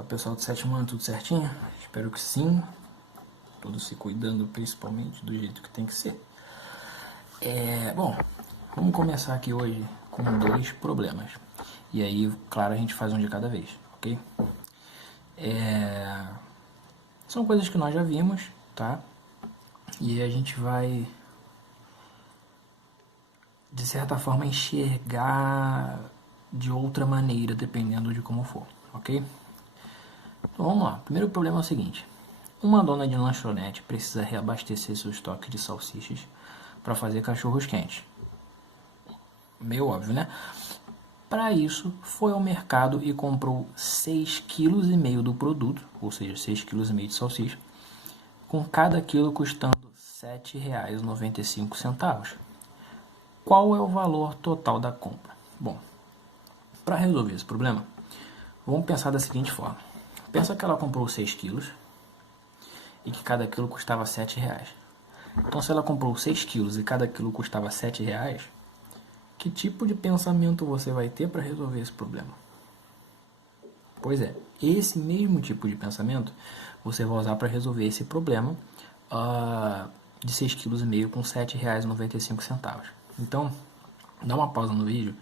Fala pessoal do sétimo ano, tudo certinho? Espero que sim. Todos se cuidando principalmente do jeito que tem que ser. Bom, vamos começar aqui hoje com dois problemas. E aí, claro, a gente faz um de cada vez, ok? São coisas que nós já vimos, tá? E a gente vai, de certa forma, enxergar de outra maneira, dependendo de como for, ok? Então vamos lá. O primeiro problema é o seguinte. Uma dona de lanchonete precisa reabastecer seu estoque de salsichas para fazer cachorros quentes. Meio óbvio, né? Para isso, foi ao mercado e comprou 6,5 kg do produto, ou seja, 6,5 kg de salsicha, com cada quilo custando R$ 7,95. Qual é o valor total da compra? Bom, para resolver esse problema, vamos pensar da seguinte forma. Pensa que ela comprou 6 quilos e que cada quilo custava R$ 7. Então, se ela comprou 6 quilos e cada quilo custava R$ 7, que tipo de pensamento você vai ter para resolver esse problema? Pois é, esse mesmo tipo de pensamento você vai usar para resolver esse problema de 6,5 kg com R$ 7,95. Então, dá uma pausa no vídeo,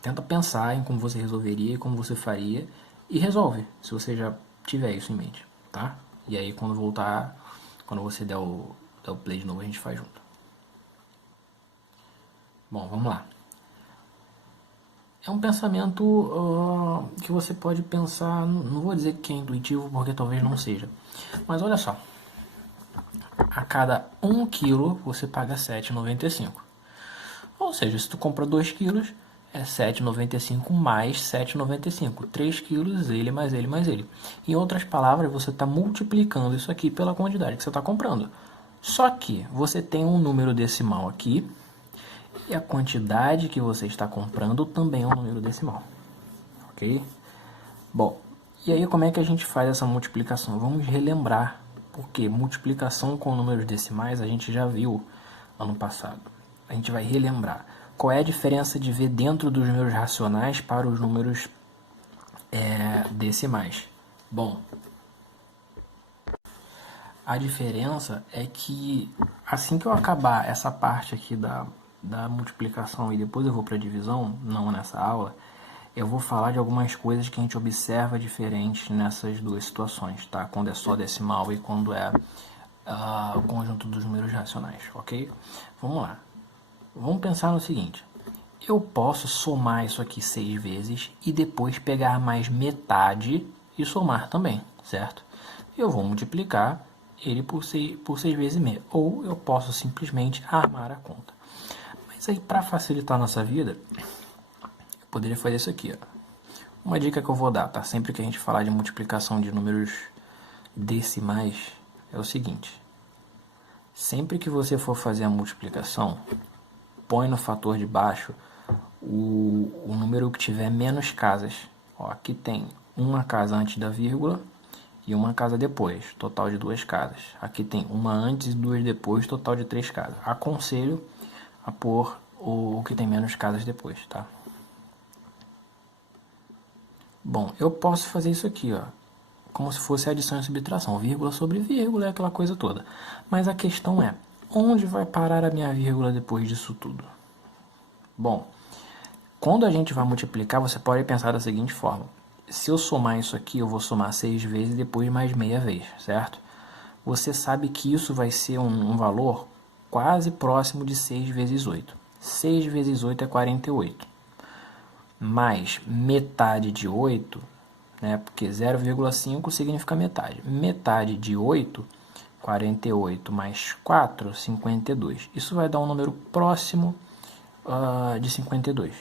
tenta pensar em como você resolveria, como você faria e resolve, se você já tiver isso em mente, tá? E aí quando voltar, quando você der o play de novo, a gente faz junto. Bom, vamos lá. É um pensamento que você pode pensar, não vou dizer que é intuitivo, porque talvez não seja. Mas olha só, a cada 1 quilo você paga R$ 7,95. Ou seja, se tu compra 2 quilos, é R$ 7,95 mais R$ 7,95. 3 quilos, ele mais ele mais ele. Em outras palavras, você está multiplicando isso aqui pela quantidade que você está comprando. Só que você tem um número decimal aqui, e a quantidade que você está comprando também é um número decimal, ok? Bom, e aí como é que a gente faz essa multiplicação? Vamos relembrar, porque multiplicação com números decimais a gente já viu ano passado. A gente vai relembrar. Qual é a diferença de ver dentro dos números racionais para os números decimais? Bom, a diferença é que assim que eu acabar essa parte aqui da multiplicação e depois eu vou para a divisão, não nessa aula, eu vou falar de algumas coisas que a gente observa diferentes nessas duas situações, tá? Quando é só decimal e quando é o conjunto dos números racionais, ok? Vamos lá. Vamos pensar no seguinte. Eu posso somar isso aqui 6 vezes e depois pegar mais metade e somar também, certo? Eu vou multiplicar ele por 6 vezes e meia. Ou eu posso simplesmente armar a conta. Mas aí, para facilitar a nossa vida, eu poderia fazer isso aqui, ó. Uma dica que eu vou dar, tá? Sempre que a gente falar de multiplicação de números decimais, é o seguinte. Sempre que você for fazer a multiplicação, põe no fator de baixo o número que tiver menos casas. Ó, aqui tem uma casa antes da vírgula e uma casa depois, total de 2 casas. Aqui tem uma antes e 2 depois, total de 3 casas. Aconselho a pôr o que tem menos casas depois, tá? Bom, eu posso fazer isso aqui, ó, como se fosse adição e subtração, vírgula sobre vírgula, aquela coisa toda. Mas a questão é, onde vai parar a minha vírgula depois disso tudo? Bom, quando a gente vai multiplicar, você pode pensar da seguinte forma. Se eu somar isso aqui, eu vou somar 6 vezes e depois mais meia vez, certo? Você sabe que isso vai ser um valor quase próximo de 6 vezes 8. 6 vezes 8 é 48. Mais metade de 8, né? Porque 0,5 significa metade. Metade de 8, 48 mais 4, 52. Isso vai dar um número próximo de 52,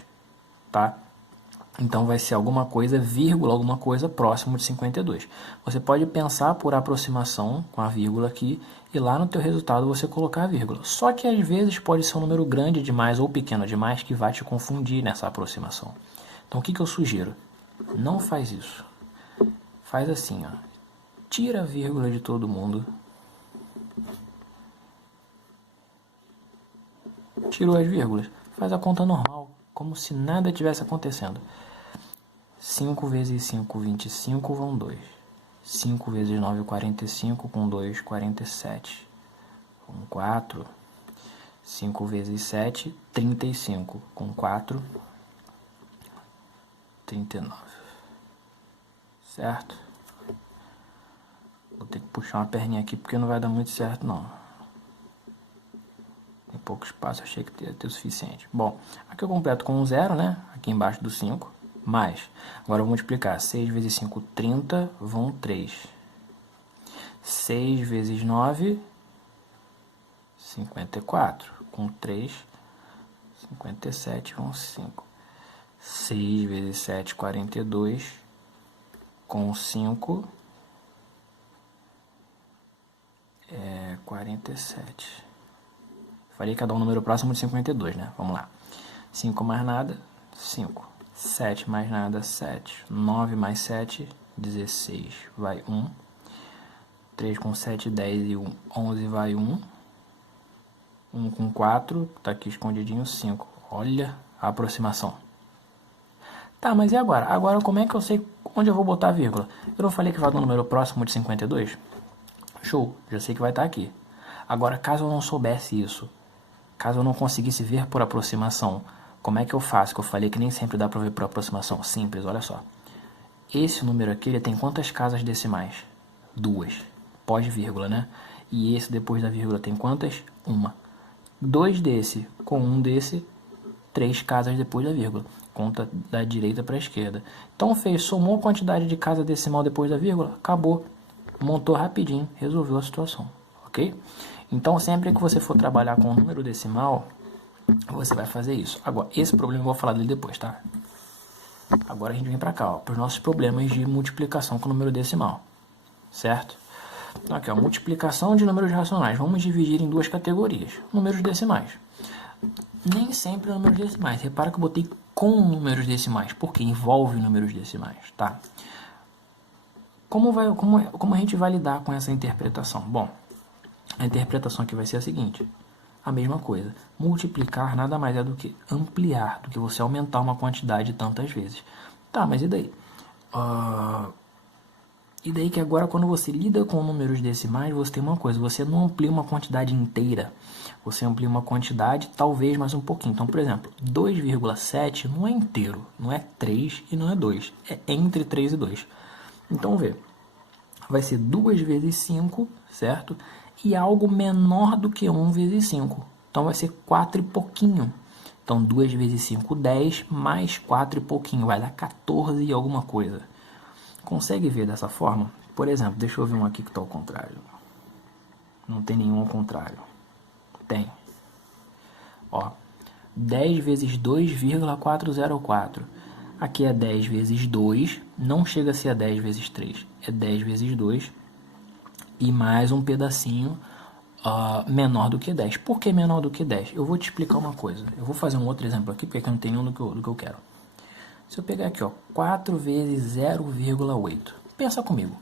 tá? Então vai ser alguma coisa, vírgula, alguma coisa próximo de 52. Você pode pensar por aproximação com a vírgula aqui e lá no teu resultado você colocar a vírgula. Só que às vezes pode ser um número grande demais ou pequeno demais que vai te confundir nessa aproximação. Então o que eu sugiro? Não faz isso. Faz assim, ó. Tira a vírgula de todo mundo. Tirou as vírgulas. Faz a conta normal, como se nada tivesse acontecendo. 5 vezes 5, 25, vão 2. 5 vezes 9, 45, com 2, 47. Com 4. 5 vezes 7, 35. Com 4, 39. Certo? Vou ter que puxar uma perninha aqui porque não vai dar muito certo, não. Tem pouco espaço, achei que ia ter o suficiente. Bom, aqui eu completo com um 0, né? Aqui embaixo do 5. Mais. Agora eu vou multiplicar. 6 vezes 5, 30, vão 3. 6 vezes 9, 54. Com 3, 57, vão 5. 6 vezes 7, 42. Com 5, 47. Falei que ia dar um número próximo de 52, né? Vamos lá. 5 mais nada, 5. 7 mais nada, 7. 9 mais 7, 16. Vai 1. 3 com 7, 10 e 1. 11 vai 1. 1 com 4, tá aqui escondidinho, 5. Olha a aproximação. Tá, mas e agora? Agora como é que eu sei onde eu vou botar a vírgula? Eu não falei que vai dar um número próximo de 52? Show, já sei que vai estar aqui. Agora, caso eu não soubesse isso, caso eu não conseguisse ver por aproximação, como é que eu faço? Que eu falei que nem sempre dá para ver por aproximação. Simples, olha só. Esse número aqui, ele tem quantas casas decimais? 2. Pós-vírgula, né? E esse depois da vírgula tem quantas? 1. 2 desse com 1 desse, 3 casas depois da vírgula. Conta da direita para a esquerda. Então fez, somou a quantidade de casa decimal depois da vírgula, acabou. Montou rapidinho, resolveu a situação, ok? Então sempre que você for trabalhar com o número decimal, você vai fazer isso. Agora, esse problema eu vou falar dele depois, tá? Agora a gente vem para cá, para os nossos problemas de multiplicação com número decimal, certo? Então aqui, ó, multiplicação de números racionais. Vamos dividir em duas categorias. Números decimais. Nem sempre números decimais. Repara que eu botei com números decimais, porque envolve números decimais, tá? Como a gente vai lidar com essa interpretação? Bom, a interpretação aqui vai ser a seguinte. A mesma coisa. Multiplicar nada mais é do que ampliar, do que você aumentar uma quantidade tantas vezes. Tá, mas e daí? E daí que agora quando você lida com números decimais, você tem uma coisa, você não amplia uma quantidade inteira. Você amplia uma quantidade, talvez mais um pouquinho. Então, por exemplo, 2,7 não é inteiro, não é 3 e não é 2. É entre 3 e 2. Então, vê. Vai ser 2 vezes 5, certo? E algo menor do que 1 vezes 5. Então, vai ser 4 e pouquinho. Então, 2 vezes 5, 10, mais 4 e pouquinho. Vai dar 14 e alguma coisa. Consegue ver dessa forma? Por exemplo, deixa eu ver um aqui que está ao contrário. Não tem nenhum ao contrário. Tem. Ó, 10 vezes 2,404. Aqui é 10 vezes 2, não chega a ser a 10 vezes 3, é 10 vezes 2 e mais um pedacinho menor do que 10. Por que menor do que 10? Eu vou te explicar uma coisa. Eu vou fazer um outro exemplo aqui, porque aqui não tem nenhum do que eu quero. Se eu pegar aqui, ó, 4 vezes 0,8. Pensa comigo.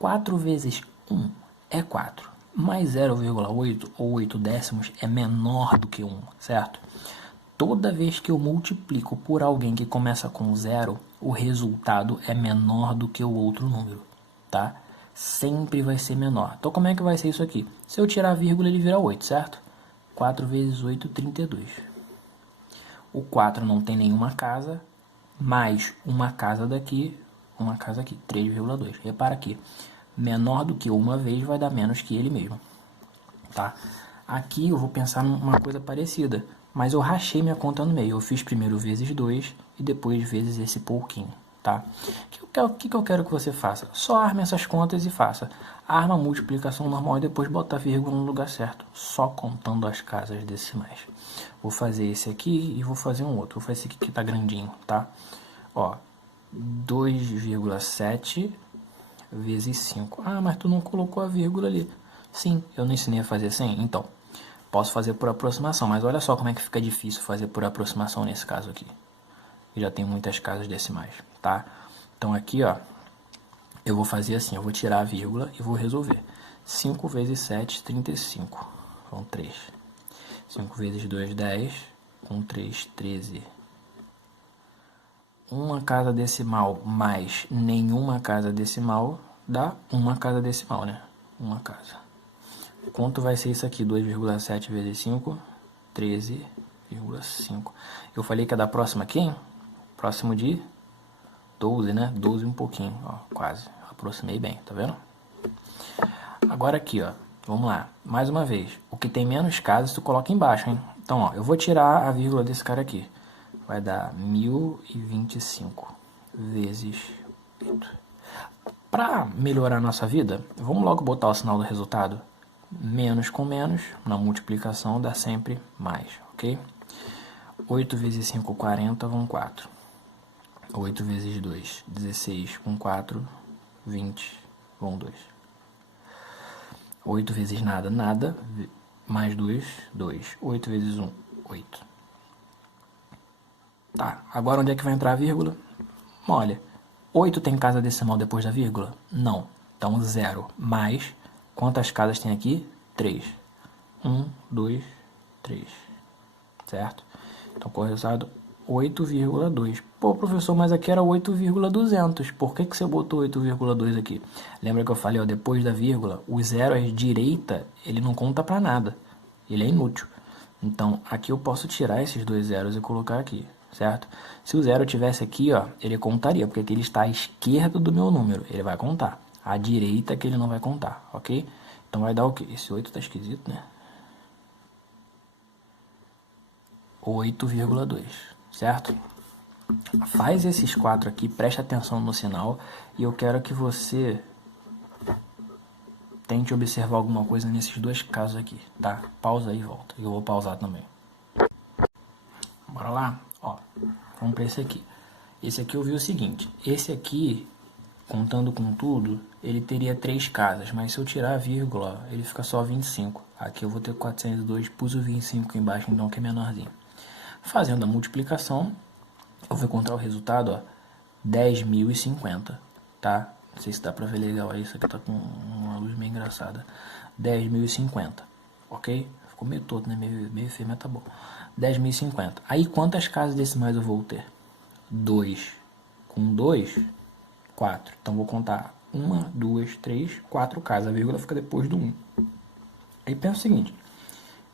4 vezes 1 é 4, mais 0,8 ou 8 décimos é menor do que 1, certo? Toda vez que eu multiplico por alguém que começa com 0, o resultado é menor do que o outro número, tá? Sempre vai ser menor. Então, como é que vai ser isso aqui? Se eu tirar a vírgula, ele vira 8, certo? 4 vezes 8, 32. O 4 não tem nenhuma casa, mais uma casa daqui, 3,2. Repara aqui, menor do que uma vez vai dar menos que ele mesmo, tá? Aqui eu vou pensar numa coisa parecida, mas eu rachei minha conta no meio. Eu fiz primeiro vezes 2 e depois vezes esse pouquinho, tá? O que eu quero que você faça? Só arme essas contas e faça. Arma a multiplicação normal e depois bota a vírgula no lugar certo, só contando as casas decimais. Vou fazer esse aqui e vou fazer um outro. Vou fazer esse aqui que tá grandinho, tá? Ó, 2,7 vezes 5. Ah, mas tu não colocou a vírgula ali. Sim, eu não ensinei a fazer assim? Então, posso fazer por aproximação, mas olha só como é que fica difícil fazer por aproximação nesse caso aqui. Já tem muitas casas decimais, tá? Então aqui, ó, eu vou fazer assim, eu vou tirar a vírgula e vou resolver. 5 vezes 7, 35. Vão 3. 5 vezes 2, 10. Com 3, 13. uma casa decimal mais nenhuma casa decimal dá uma casa decimal, né? Uma casa. Quanto vai ser isso aqui? 2,7 vezes 5, 13,5. Eu falei que é da próxima aqui, hein? Próximo de 12, né? 12 um pouquinho, ó, quase. Aproximei bem, tá vendo? Agora aqui, ó. Vamos lá. Mais uma vez. O que tem menos casas, tu coloca embaixo, hein? Então, ó, eu vou tirar a vírgula desse cara aqui. Vai dar 1025 vezes 8. Para melhorar a nossa vida, vamos logo botar o sinal do resultado. Menos com menos, na multiplicação, dá sempre mais, ok? 8 vezes 5, 40, vão 4. 8 vezes 2, 16, com 4, 20, vão 2. 8 vezes nada, nada, mais 2, 2. 8 vezes 1, 8. Tá, agora onde é que vai entrar a vírgula? Olha, 8 tem casa decimal depois da vírgula? Não. Então, 0 mais, quantas casas tem aqui? 3. 1, 2, 3. Certo? Então, com o resultado, 8,2. Pô, professor, mas aqui era 8,200. Por que você botou 8,2 aqui? Lembra que eu falei, ó, depois da vírgula, o zero à direita, ele não conta para nada. Ele é inútil. Então, aqui eu posso tirar esses dois zeros e colocar aqui, certo? Se o zero tivesse aqui, ó, ele contaria, porque aqui ele está à esquerda do meu número. Ele vai contar. À direita que ele não vai contar, ok? Então, vai dar o quê? Esse 8 tá esquisito, né? 8,2, certo? Faz esses 4 aqui, preste atenção no sinal e eu quero que você tente observar alguma coisa nesses dois casos aqui, tá? Pausa aí e volta. Eu vou pausar também. Bora lá? Ó, vamos para esse aqui. Esse aqui eu vi o seguinte, esse aqui, contando com tudo, ele teria 3 casas, mas se eu tirar a vírgula, ele fica só 25. Aqui eu vou ter 402, pus o 25 embaixo, então que é menorzinho. Fazendo a multiplicação, eu vou encontrar o resultado, ó, 10.050, tá? Não sei se dá pra ver legal aí, isso aqui tá com uma luz meio engraçada. 10.050, ok? Ficou meio todo, né? Meio feio, mas tá bom. 10.050. Aí quantas casas decimais eu vou ter? 2. Com 2, 4. Então vou contar 1, 2, 3, 4 casas. A vírgula fica depois do 1. Aí pensa o seguinte.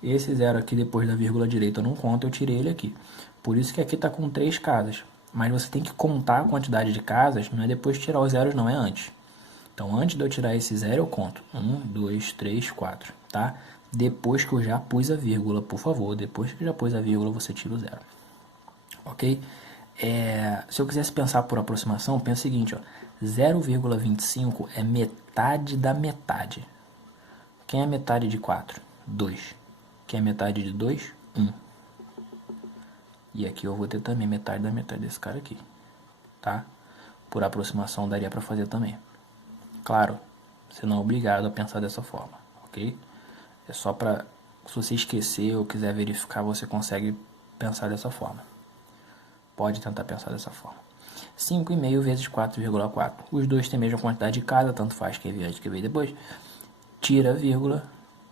Esse zero aqui depois da vírgula direita eu não conto, eu tirei ele aqui. Por isso que aqui está com 3 casas. Mas você tem que contar a quantidade de casas, não é depois de tirar os zeros, não é antes. Então, antes de eu tirar esse zero, eu conto 1, 2, 3, 4, tá? Depois que eu já pus a vírgula, por favor, depois que eu já pus a vírgula, você tira o zero. Ok? Se eu quisesse pensar por aproximação, pensa o seguinte, ó. 0,25 é metade da metade. Quem é metade de 4? 2. Quem é metade de 2? 1. E aqui eu vou ter também metade da metade desse cara aqui, tá? Por aproximação daria para fazer também. Claro, você não é obrigado a pensar dessa forma, ok? É só para, se você esquecer ou quiser verificar, você consegue pensar dessa forma. Pode tentar pensar dessa forma. 5,5 vezes 4,4. Os dois têm a mesma quantidade de casa, tanto faz quem veio antes que veio depois. Tira a vírgula,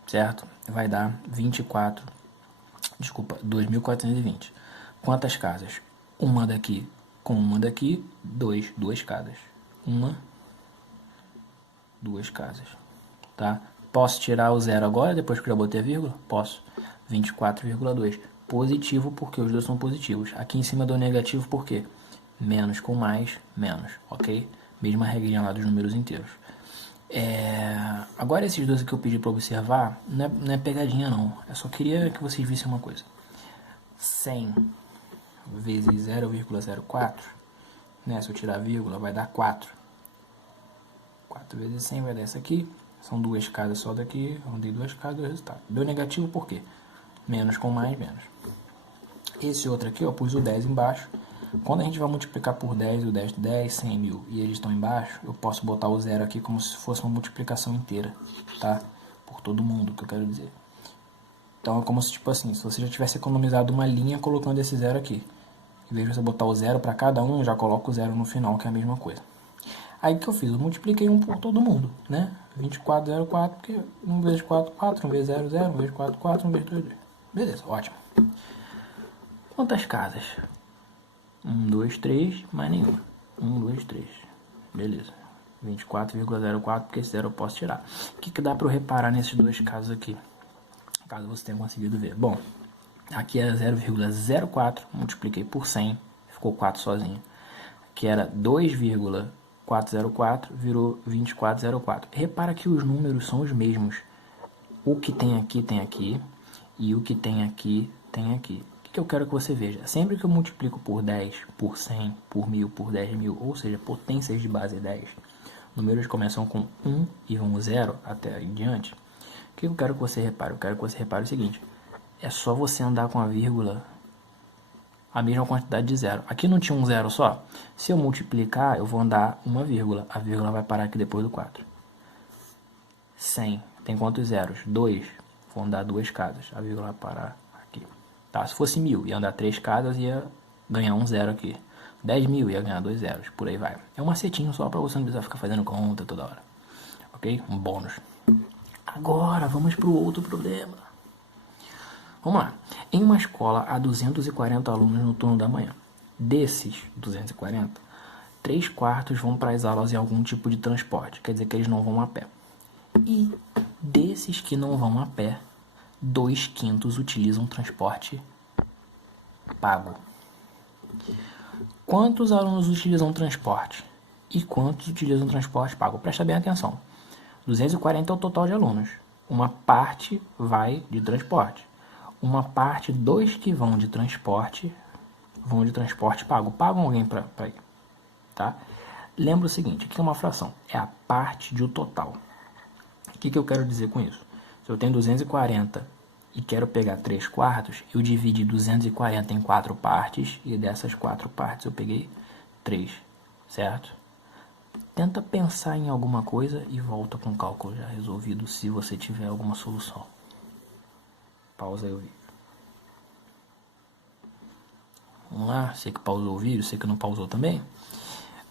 certo? Vai dar 2.420. Quantas casas? Uma daqui com uma daqui, duas casas. Uma, 2 casas, tá? Posso tirar o zero agora, depois que eu já botei a vírgula? Posso. 24,2. Positivo, porque os dois são positivos. Aqui em cima deu negativo, por quê? Menos com mais, menos, ok? Mesma regrinha lá dos números inteiros. Agora esses dois que eu pedi para observar, não é pegadinha não. Eu só queria que vocês vissem uma coisa. 100 vezes 0,04, né? Se eu tirar a vírgula, vai dar 4. 4 vezes 100 vai dar isso aqui. São 2 casas só daqui. Arrondei 2 casas, deu resultado. Deu negativo por quê? Menos com mais, menos. Esse outro aqui, eu pus o 10 embaixo. Quando a gente vai multiplicar por 10, o 10 de 10, 100 mil, e eles estão embaixo, eu posso botar o zero aqui como se fosse uma multiplicação inteira, tá? Por todo mundo, que eu quero dizer. Então é como se, tipo assim, se você já tivesse economizado uma linha colocando esse zero aqui. Em vez de você botar o zero para cada um, já coloca o zero no final, que é a mesma coisa. Aí o que eu fiz? Eu multipliquei um por todo mundo, né? 24,04, porque 1 vezes 4, 4, 1 vezes 0, 0, 1 vezes 4, 4, 1 vezes 2, 2. Beleza, ótimo. Quantas casas? 1, 2, 3, mais nenhuma. 1, 2, 3. Beleza. 24,04, porque esse zero eu posso tirar. O que dá para eu reparar nesses dois casos aqui? Caso você tenha conseguido ver. Bom, aqui era 0,04, multipliquei por 100, ficou 4 sozinho. Aqui era 2,404, virou 24,04. Repara que os números são os mesmos. O que tem aqui, e o que tem aqui, tem aqui. O que eu quero que você veja? Sempre que eu multiplico por 10, por 100, por 1000, por 10.000, ou seja, potências de base 10, números começam com 1 e vão 0 até em diante. O que eu quero que você repare? Eu quero que você repare o seguinte. É só você andar com a vírgula a mesma quantidade de zero. Aqui não tinha um zero só? Se eu multiplicar, eu vou andar uma vírgula. A vírgula vai parar aqui depois do 4. 100. Tem quantos zeros? 2. Vou andar 2 casas. A vírgula vai parar aqui. Tá, se fosse 1000, ia andar 3 casas e ia ganhar um zero aqui. 10.000 ia ganhar 2 zeros. Por aí vai. É um macetinho só para você não precisar ficar fazendo conta toda hora. Ok? Um bônus. Agora, vamos para o outro problema. Vamos lá. Em uma escola, há 240 alunos no turno da manhã. Desses 240, 3/4 vão para as aulas em algum tipo de transporte. Quer dizer que eles não vão a pé. E desses que não vão a pé, 2/5 utilizam transporte pago. Quantos alunos utilizam transporte? E quantos utilizam transporte pago? Presta bem atenção. 240 é o total de alunos. Uma parte vai de transporte. Uma parte, 2 que vão de transporte pago. Pagam alguém para ir. Tá? Lembra o seguinte, o que é uma fração? É a parte de um total. O que eu quero dizer com isso? Se eu tenho 240 e quero pegar 3/4, eu dividi 240 em 4 partes, e dessas 4 partes eu peguei 3, certo? Tenta pensar em alguma coisa e volta com o cálculo já resolvido, se você tiver alguma solução. Pausa aí o vídeo. Vamos lá, você que pausou o vídeo, você que não pausou também.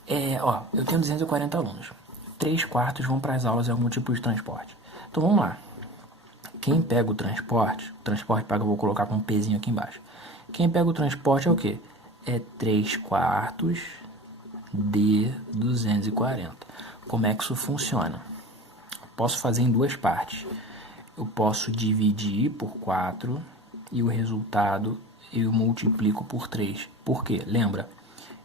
Eu tenho 240 alunos. 3/4 vão para as aulas em algum tipo de transporte. Então vamos lá. Quem pega o transporte pago eu vou colocar com um pezinho aqui embaixo. Quem pega o transporte é o quê? É 3/4 de 240. Como é que isso funciona? Posso fazer em duas partes. Eu posso dividir por 4 e o resultado eu multiplico por 3. Por quê? Lembra?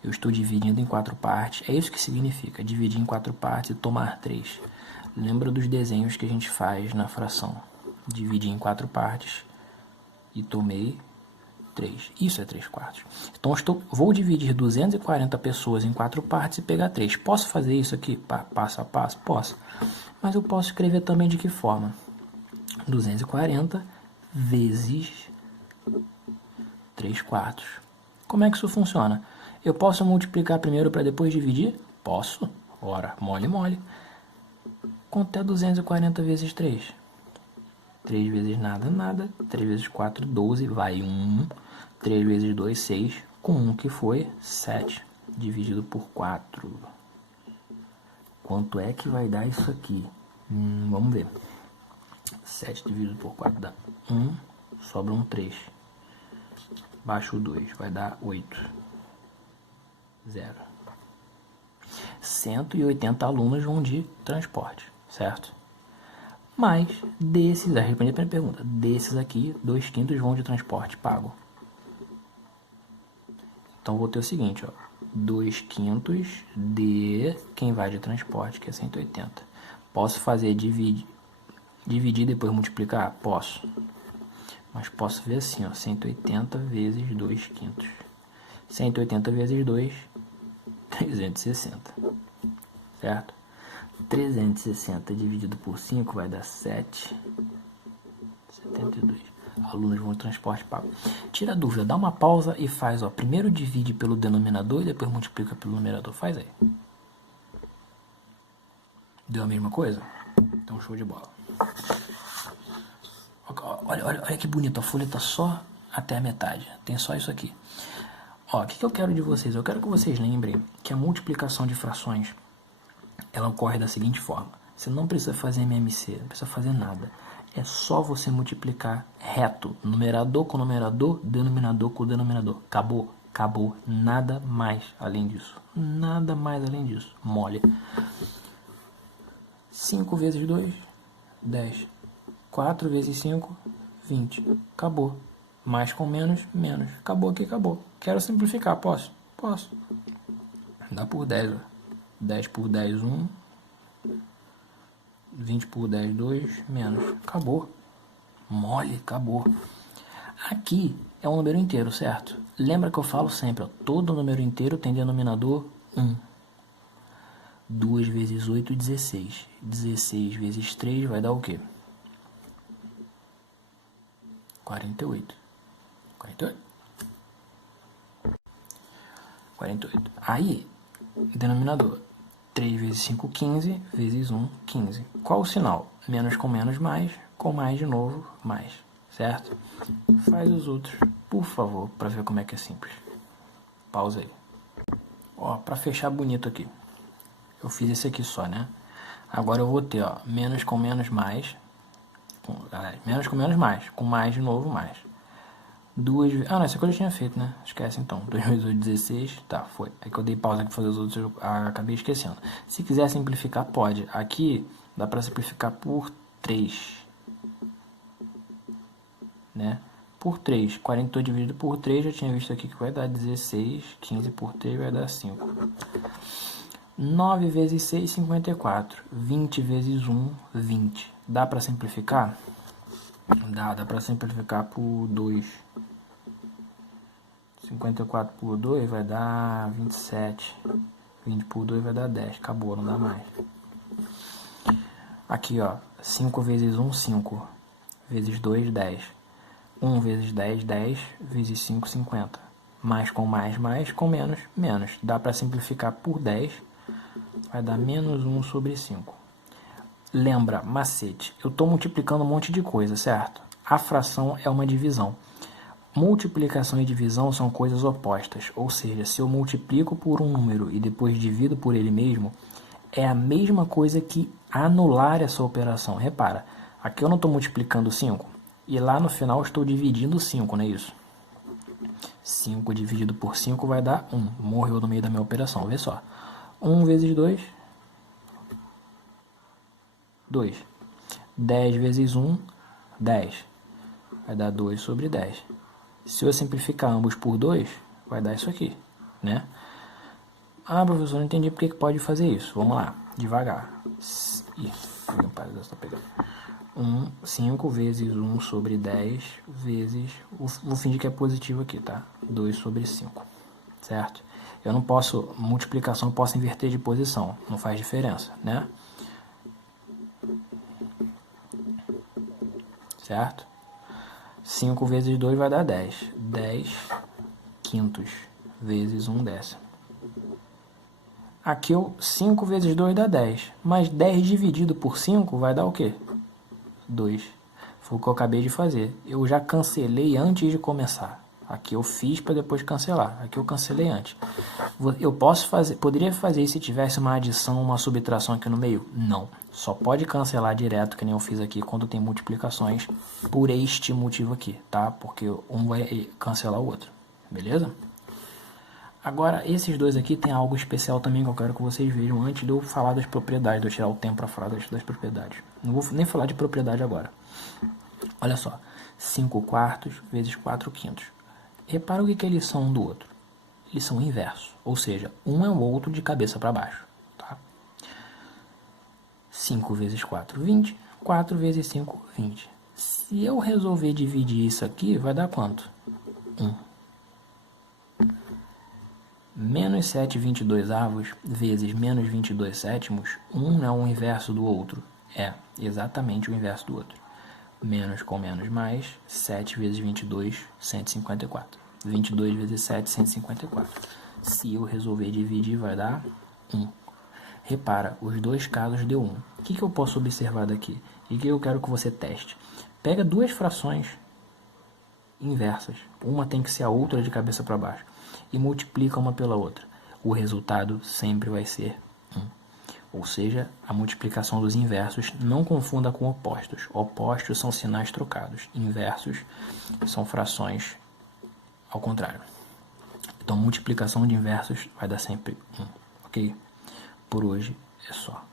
Eu estou dividindo em 4 partes. É isso que significa, dividir em 4 partes e tomar 3. Lembra dos desenhos que a gente faz na fração. Dividi em 4 partes e tomei 3. Isso é 3/4. Então vou dividir 240 pessoas em 4 partes e pegar 3. Posso fazer isso aqui passo a passo? Posso. Mas eu posso escrever também de que forma? 240 vezes 3/4. Como é que isso funciona? Eu posso multiplicar primeiro para depois dividir? Posso. Ora, mole. Quanto é 240 vezes 3? 3 vezes nada. 3 vezes 4, 12. Vai 1. 3 vezes 2, 6. Com 1 que foi 7. Dividido por 4. Quanto é que vai dar isso aqui? Vamos ver. 7 dividido por 4 dá 1. Sobra um 3. Baixo o 2. Vai dar 8. 0. 180 alunos vão de transporte, certo? Mas desses, a responder a primeira pergunta, desses aqui, 2/5 vão de transporte pago. Então vou ter o seguinte, 2/5 de quem vai de transporte, que é 180. Posso fazer dividir e depois multiplicar? Posso. Mas posso ver assim, 180 vezes 2/5. 180 vezes 2, 360. Certo? 360 dividido por 5 vai dar 7,72. Alunos vão de transporte pago. Tira a dúvida, dá uma pausa e faz, primeiro divide pelo denominador e depois multiplica pelo numerador. Faz aí. Deu a mesma coisa? Então show de bola. Olha que bonito, a folha está só até a metade. Tem só isso aqui. O que eu quero de vocês? Eu quero que vocês lembrem que a multiplicação de frações ela ocorre da seguinte forma. Você não precisa fazer MMC, não precisa fazer nada. É só você multiplicar reto, numerador com numerador, denominador com denominador. Acabou. Acabou. Nada mais além disso. Nada mais além disso. Mole. 5 vezes 2, 10. 4 vezes 5, 20. Acabou. Mais com menos, menos. Acabou aqui, acabou. Quero simplificar, posso? Posso. Dá por 10, ó. 10 por 10, 1. 20 por 10, 2. Menos. Acabou. Mole, acabou. Aqui é um número inteiro, certo? Lembra que eu falo sempre, ó, todo número inteiro tem denominador 1. 2 vezes 8, 16. 16 vezes 3 vai dar o quê? 48. 48. 48. Aí, denominador. 3 vezes 5, 15. Vezes 1, 15. Qual o sinal? Menos com menos, mais. Com mais de novo, mais. Certo? Faz os outros, por favor, para ver como é que é simples. Pausa aí. Ó, para fechar bonito aqui. Eu fiz esse aqui só, né? Agora eu vou ter, ó, menos com menos, mais. Menos com menos, mais. Com mais de novo, mais. Duas vezes... Ah, não, essa aqui eu já tinha feito, né? Esquece então. 2 vezes 8, 16. Tá, foi. É que eu dei pausa aqui pra fazer os outros, eu acabei esquecendo. Se quiser simplificar, pode. Aqui dá pra simplificar por 3. Né? Por 3. 48 dividido por 3, já tinha visto aqui que vai dar 16. 15 por 3 vai dar 5. 9 vezes 6, 54. 20 vezes 1, 20. Dá pra simplificar? Dá pra simplificar por 2. 54 por 2 vai dar 27. 20 por 2 vai dar 10. Acabou, não dá mais. Aqui, ó. 5 vezes 1, 5. Vezes 2, 10. 1 vezes 10, 10. Vezes 5, 50. Mais com mais, mais. Com menos, menos. Dá para simplificar por 10. Vai dar menos 1 sobre 5. Lembra, macete. Eu estou multiplicando um monte de coisa, certo? A fração é uma divisão. Multiplicação e divisão são coisas opostas. Ou seja, se eu multiplico por um número e depois divido por ele mesmo, é a mesma coisa que anular essa operação. Repara, aqui eu não estou multiplicando 5 e lá no final eu estou dividindo 5, não é isso? 5 dividido por 5 vai dar 1. Morreu no meio da minha operação, vê só. 1 vezes 2, 2. 10 vezes 1, 10. Vai dar 2 sobre 10. Se eu simplificar ambos por 2, vai dar isso aqui, né? Ah, professor, não entendi porque que pode fazer isso. Vamos lá, devagar. Ih, meu pai está pegando. 5 vezes 1 sobre 10 vezes... Vou fingir que é positivo aqui, tá? 2 sobre 5, certo? Eu não posso... Multiplicação eu posso inverter de posição. Não faz diferença, né? Certo? 5 vezes 2 vai dar 10. 10 quintos vezes 1 décimo. Aqui, 5 vezes 2 dá 10. Mas 10 dividido por 5 vai dar o quê? 2. Foi o que eu acabei de fazer. Eu já cancelei antes de começar. Aqui eu fiz para depois cancelar. Aqui eu cancelei antes. Eu poderia fazer se tivesse uma adição, uma subtração aqui no meio? Não. Só pode cancelar direto, que nem eu fiz aqui, quando tem multiplicações por este motivo aqui, tá? Porque um vai cancelar o outro. Beleza? Agora, esses dois aqui tem algo especial também que eu quero que vocês vejam antes de eu falar das propriedades, de eu tirar o tempo para falar das propriedades. Não vou nem falar de propriedade agora. Olha só, 5 quartos vezes 4 quintos. Repara o que eles são um do outro. Eles são inversos, ou seja, um é o outro de cabeça para baixo. Tá? 5 vezes 4, 20. 4 vezes 5, 20. Se eu resolver dividir isso aqui, vai dar quanto? 1. Menos 7 22 avos vezes menos 22 sétimos, um é o inverso do outro. É exatamente o inverso do outro. Menos com menos mais, 7 vezes 22, 154. 22 vezes 7, 154. Se eu resolver dividir, vai dar 1. Repara, os dois casos deu 1. O que eu posso observar daqui? E que eu quero que você teste? Pega duas frações inversas. Uma tem que ser a outra de cabeça para baixo. E multiplica uma pela outra. O resultado sempre vai ser 1. Ou seja, a multiplicação dos inversos não confunda com opostos. Opostos são sinais trocados. Inversos são frações ao contrário. Então, multiplicação de inversos vai dar sempre 1, ok? Por hoje é só.